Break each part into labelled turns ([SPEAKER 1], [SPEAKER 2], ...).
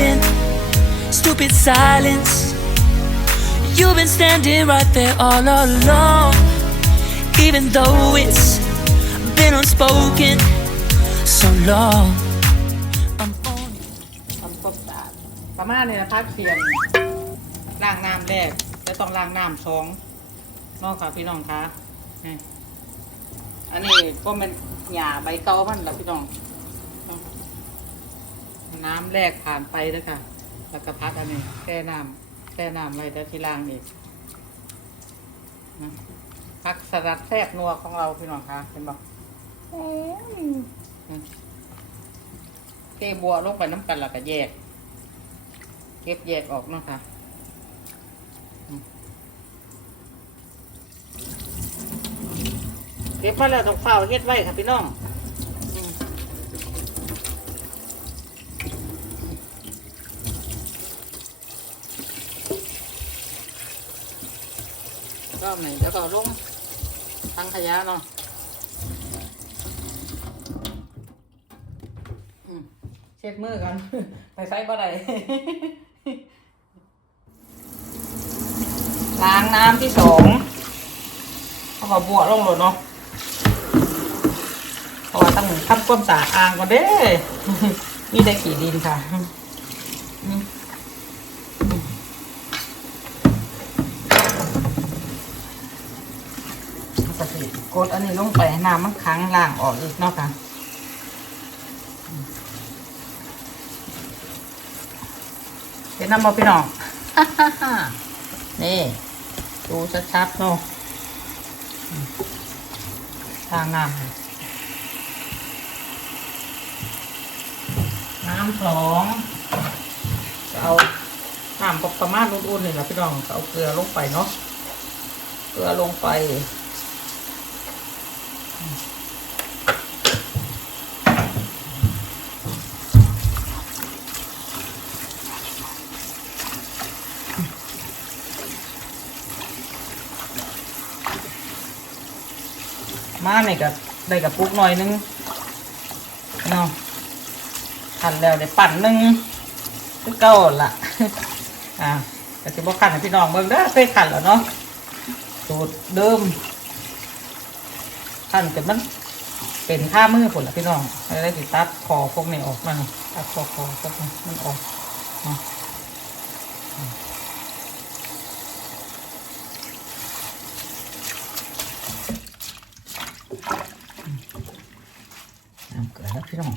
[SPEAKER 1] been stupid silence. You've been standing right there all along, even though it's been unspoken so long. I'm on.
[SPEAKER 2] ทำความสะอาดประมาณนี้นะพักเสียงล้างน้ำแรกแล้วต้องล้างน้ำสองเนอกค่ะพี่น้องคะนี่อันนี้ก็มันหยาใบเกามันแล้วพี่น้อง น้ำแรกผ่านไปแล้วค่ะ แล้วก็พักอันนี้แช่น้ำแช่น้ำไว้แล้วที่ล้างอีกนะพักสลัดแทรกนัวของเราพี่น้องคะเห็นบอกเทบัวลงไปน้ำกันแล้วก็แยก เก็บแยกออกเนาะค่ะอืมเก็บมาแล้วต้องเฝ้าเฮ็ดไว้ค่ะพี่น้อง อบหนแล้วก็ลงทั้งขยะเนาะเช็ดมือกัน ไปใส่บ่ได้ล้างน้ำที่สองเอามาบวลงเลยเนาะเพราะว่าต้องทำความสะอาดอ่างก่อนเด้มีได้กี่ดินค่ะอืมเอา กดอันนี้ลงไปน้ำมันค้างล่างออกอีกเนาะค่ะอืมเห็นน้ำบ่พี่น้องนี่ ดูชัดๆเนาะทางน้ำน้ำสองจะเอาน้ำประมาณอุ่นๆนี่แหละพี่น้องเอาเกลือลงไปเนาะเกลือลงไป มาในกับได้กับปุ๊กหน่อยนึงเนาะขันแล้วได้ปั่นนึงคือเก่าละอ่าแต่ที่บอกขันให้พี่น้องเบิ่งเด้อเคยขันแล้วเนาะสูตรเดิมขันแต่มันเป็นท่ามือผลละพี่น้องอะไรติดตัดคอพวกนี้ออกมาตัดคอคอพวกนี้มันออกเนาะน้ำเกลือแล้ว พี่น้อง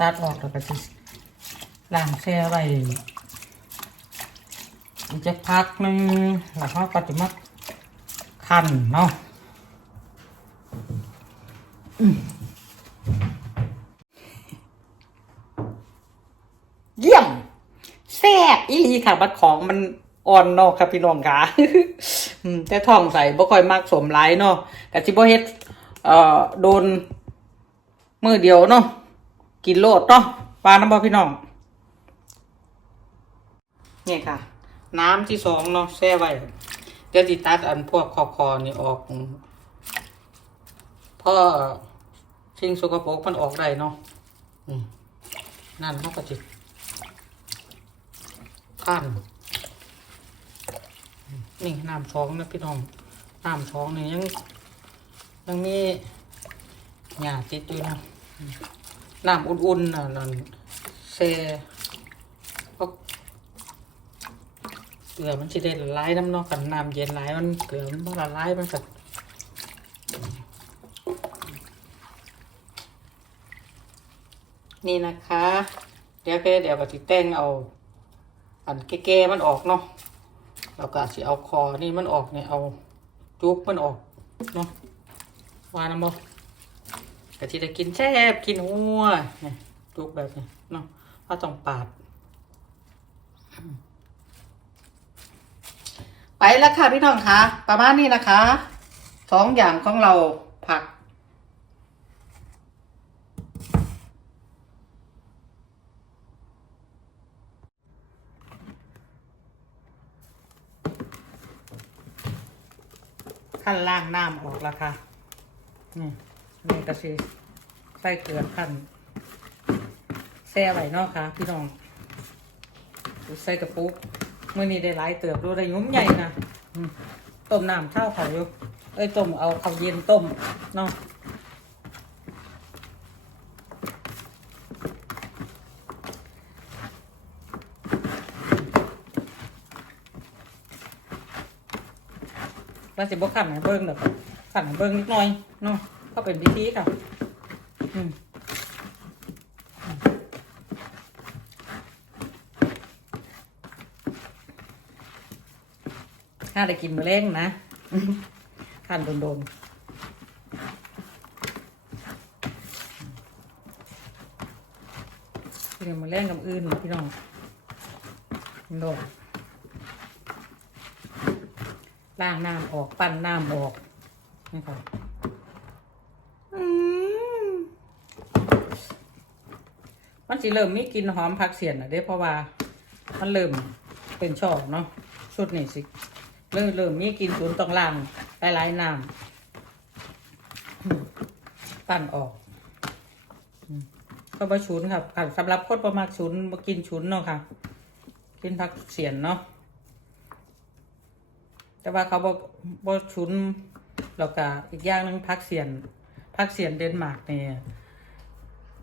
[SPEAKER 2] ตัดออกแล้วก็จะล้างแช่ไว้อีกจะพักหนึ่งแล้วเขาก็จะมาคันเนาะเยี่ยมแซ่บอีหลีค่ะบัดของมันอ่อนนาะครับพี่น้องค่ะ แต่ท้องใส่บ่ค่อยมักสมหลายเนาะกะสิบ่เฮ็ดเอ่อโดนมือเดียวเนาะกินโลดเนาะปลาน้ำบ่พี่น้องนี่ค่ะ น้ำที่สองเนาะแช่ไว้เดี๋ยวสิตัดอันพวกคอคอนี่ออกเพราะสิ่งสกปรกมันออกได้เนาะนั่นเขาก็จิตขั้น นี่น้ำท้องนะพี่น้องน้ำท้องนี่ยังยังมีหยาติดอยู่นะน้ำอุ่นๆนะนั่นเซเกลือมันสิได้ละลายน้ำนอกกันน้ำเย็นหลายมันเกลือมันละลายมันก็นี่นะคะ เดี๋ยวก็เดี๋ยวก็สิแต่งเอา อันแก่ๆมันออกเนาะ เราก็สิเอาคอนี่มันออกเนี่ยเอาจุกมันออกเนาะวานะโมกะทิได้กินแซ่บกินหัวเนี่ยจุกแบบนี้เนาะว่าต้องปาด ไปแล้วค่ะพี่น้องคะประมาณนี้นะคะสองอย่างของเราผัก ขั้นล่างน้ำออกแล้วค่ะนี่นี่ก็สิใส่เกลือขั้นแซ่ไว้เนาะค่ะ พี่น้องใส่กระปุกเมื่อนี้ได้หลายเติบดูได้ยุ่มใหญ่นะต้มน้ำข้าวเขาอยู่เอ้ยต้มเอาข้าวเย็นต้มเนาะาสิบ่ขันให้เบิ้งเด้อค่ะขันให้เบิ้งนิดหน่อยเนาะก็เป็นพิธีค่ะอืมถ้าได้กินมะเร็งนะขันโดนๆกินมะเร็งกับอื่นพี่น้องโดน ล้างน้ำออกปั้นน้ำออกนี่ค่ะอืมมันสิเริ่มมีกลิ่นหอมผักเสียนอะเด้เพราะว่า มันเริ่มเป็นช่อเนาะชุดนี้สิเริ่มเริ่มมีกลิ่นฉุนต้องล้างหลายๆน้ำอืมปั้นออกก็บ่ฉุนครับค่ะสำหรับคนประมาณฉุนบ่กินฉุนเนาะค่ะ กินผักเสียนเนาะ แต่ว่าเขาบ่บ่ฉุนแล้วก็อีกอย่างหนึงผักเสียนผักเสียนเดนมาร์กเนี่ย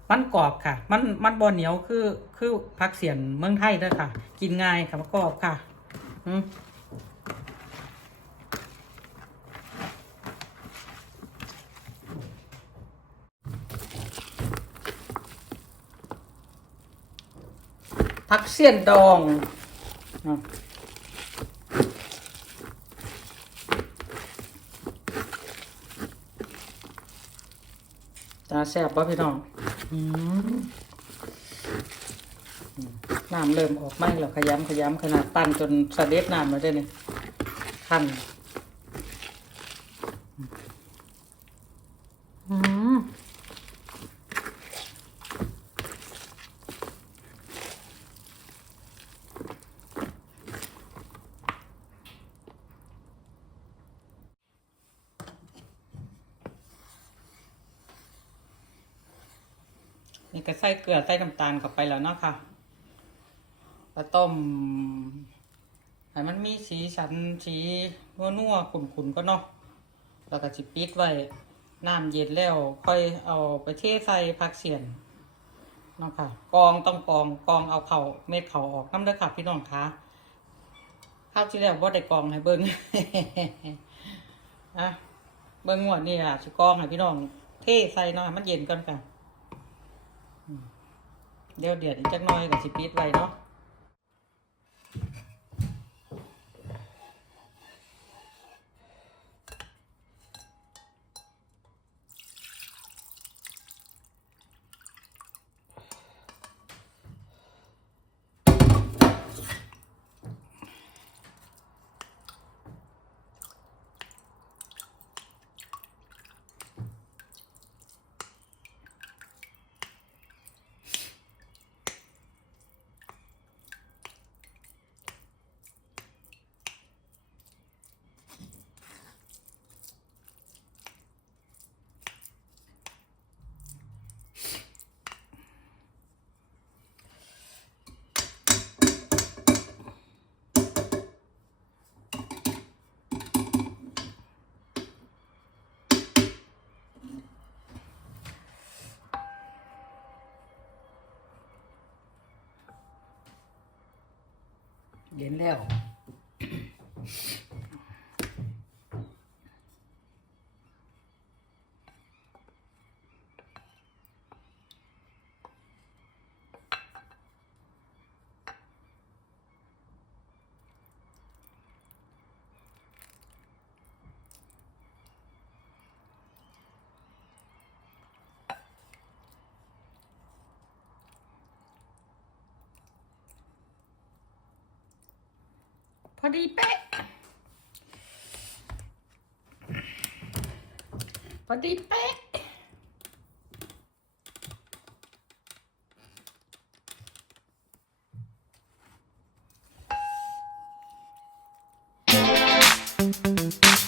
[SPEAKER 2] มันกรอบค่ะ มันมันบ่เหนียวคือคือผักเสียนเมืองไทยด้อค่ะ กินง่ายค่ะมันกรอบค่ะอืมผักเสี้ยนดอง ตาแซ่บป่ะพี่น้องอืมน้ำเริ่มออกไหมแล้วขยำขยำขนาดปั้นจนสะเด็ดน้ำแล้วเด้เนี่ยขั้นอืม นี่ก็ใส่เกลือใส่น้ำตาลเข้าไปแล้วเนาะค่ะแล้วต้มให้มันมีสีสันสีนัวนัวๆขุ่นๆก็เนาะแล้วก็จิปิดไว้น้ำเย็นแล้วค่อยเอาไปเทใส่ผักเสียนเนาะค่ะกรองต้องกรองกรองเอาเข่าเม็ดเข่าออกน้ำเด้อค่ะพี่น้องคะข้าวที่แล้วบ่ได้กรองให้เบิ่งอะเบิ่งงวดนี่ล่ะสิกรองให้พี่น้องเทใส่เนาะให้มันเย็นก่อนค่ะ เดี๋ยวเดือดอีกจักหน้อยกับสิปิดไว้เนาะ เย็นแล้ว พอดีเป๊ะ พอดีเป๊ะ
[SPEAKER 1] Thank